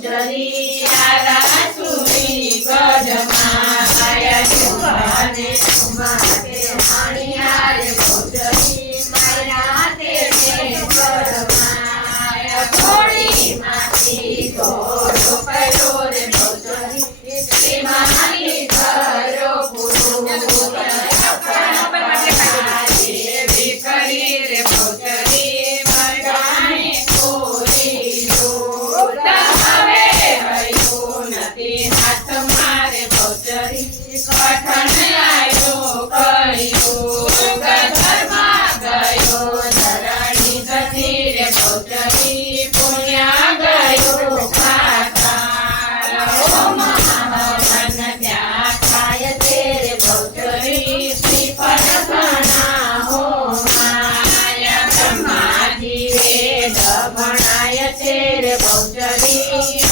Daddy. માટે મણિહાર ભોજરી મારા હાથે મેં પરમાય ઘોડી માટી ઘોડો પરો રે ભોજરી શ્રી માની ઘરો પૂરો દેવી કરી રે ભોજરી મરગાણે કોરી હવે હયું નથી હાથ મારે ભોજરી કઠ ભણાય છે રે ભૌચરી